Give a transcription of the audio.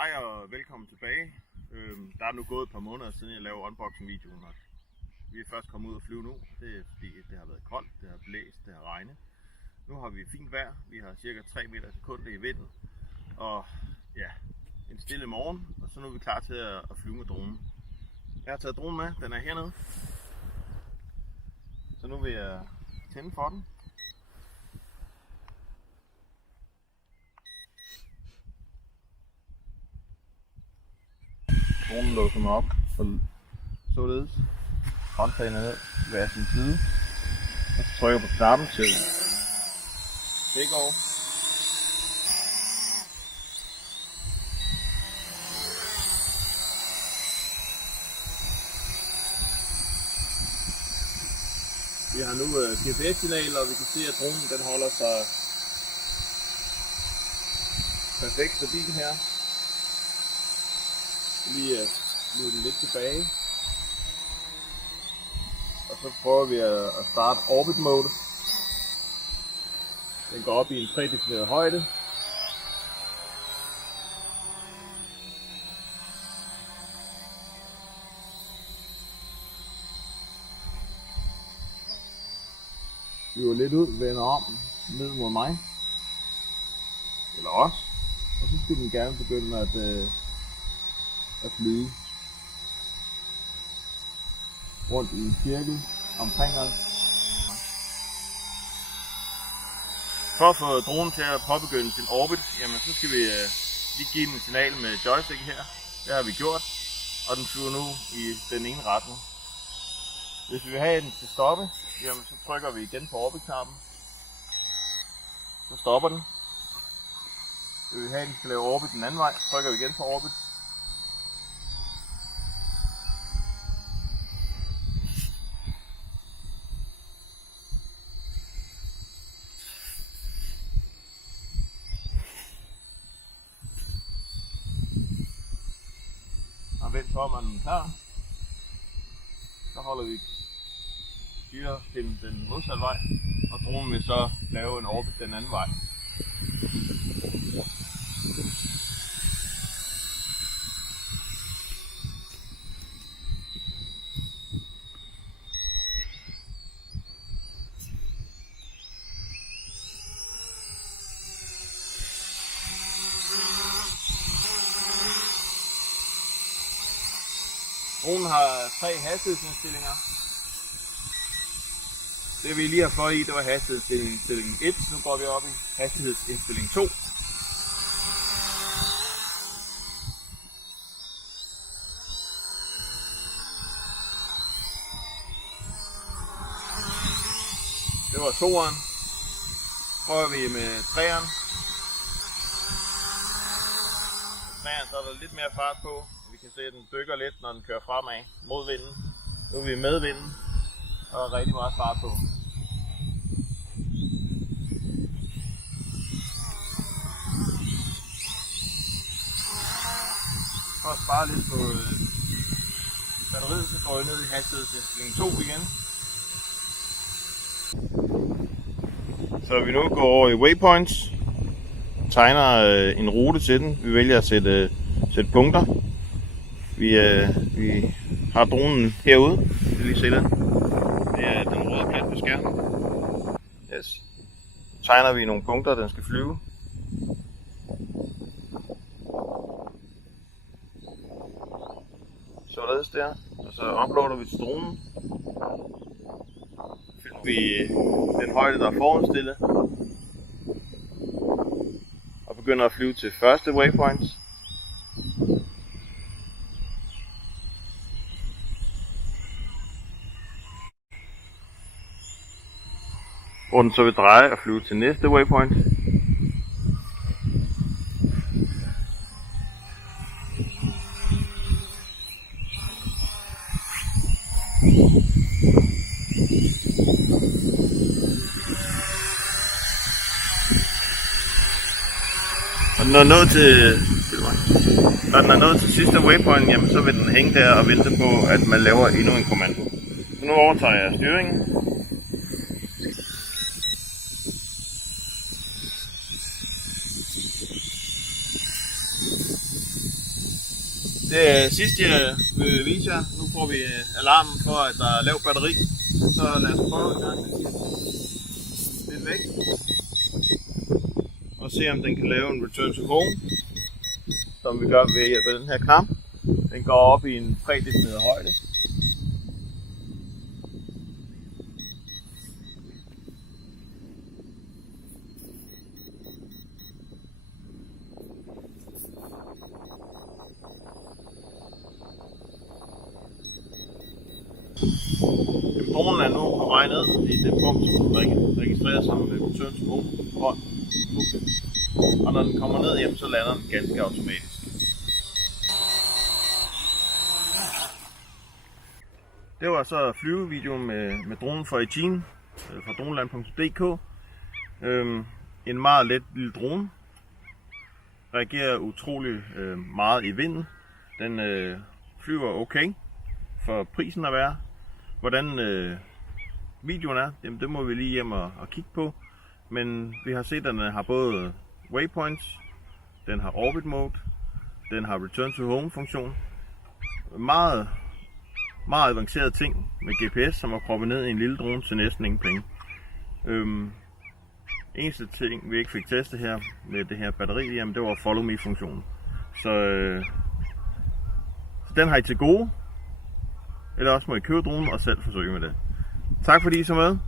Hej og velkommen tilbage. Der er nu gået et par måneder siden jeg lavede unboxing-videoen, og vi er først kommet ud og flyve nu. Det er fordi det har været koldt, det har blæst, det har regnet. Nu har vi fint vejr, vi har cirka 3 meter i sekundet i vinden, og ja, en stille morgen, og så nu er vi klar til at flyve med dronen. Jeg har taget dronen med, den er hernede, så nu vil jeg tænde for den. Dronen låser mig op, således. Håndtagene ned hver sin side. Og så trykker på knappen til take-off. Vi har nu GPS-signaler, og vi kan se, at dronen den holder sig perfekt stabil her. Lige lukke den lidt tilbage. Og så prøver vi at starte orbit mode. Den går op i en prædefineret højde. Flyver lidt ud, vender om ned mod mig. Eller os. Og så skulle den gerne begynde at flyve rundt i en cirkel omkring os. For at få dronen til at påbegynde sin orbit, jamen så skal vi lige give den en signal med joystick her. Det har vi gjort, og den flyver nu i den ene retning. Hvis vi vil have, at den skal stoppe, jamen så trykker vi igen på orbit-knappen. Så stopper den. Hvis vi vil have, at den skal lave orbit den anden vej, trykker vi igen på orbit. Og vent for, at den er klar. Så holder vi styrepinden den modsatte vej, og dronen vil så lave en orbit den anden vej. Dronen har 3 hastighedsindstillinger. Det vi lige har fået i, det var hastighedsindstilling 1. Nu går vi op i hastighedsindstilling 2. Det var 2'eren. Prøver vi med 3'eren. Med 3'eren så er der lidt mere fart på. Vi kan se, at den dykker lidt, når den kører fremad mod vinden. Nu er vi med vinden, og der er rigtig meget fart på. For at spare lidt på batteriet, så går jeg ned i hastighedsindstilling 2 igen. Så vi nu går over i waypoints, tegner en rute til den. Vi vælger at sætte punkter. Vi har dronen herude. Det er lige se den. Det er den røde plet på skærmen. Yes. Så tegner vi nogle punkter, den skal flyve. Således der. Og så uploader vi til dronen. Filmer vi den højde, der er forudstillet. Og begynder at flyve til første waypoint. Hvor den så vil dreje og flyve til næste waypoint. Og når den er nået til sidste waypoint, jamen, så vil den hænge der og vente på, at man laver endnu en kommando. Så nu overtager jeg styringen. Det sidste jeg vil vise jer. Nu får vi alarmen for, at der er lav batteri. Så lad os prøve en gang lidt væk. Og se om den kan lave en return to home. Som vi gør ved hjælp af den her knap. Den går op i en prædefineret højde. Dronen er nu på vej ned i det punkt, som registrerer sig med return to home. Og når den kommer ned hjem, så lander den ganske automatisk. Det var så flyvevideoen med dronen fra Egin fra droneland.dk. En meget let lille drone. Reagerer utrolig meget i vinden. Den flyver okay for prisen at være. Hvordan videoen er, det må vi lige hjem og kigge på. Men vi har set, at den har både waypoints, den har orbit mode, den har return to home funktion. Meget avancerede ting med GPS, som er proppet ned i en lille drone til næsten ingen penge. Eneste ting vi ikke fik testet her med det her batteri, jamen det var follow me funktionen. Så den har I til gode. Eller også må I købe dronen og selv forsøge med det. Tak fordi I så med.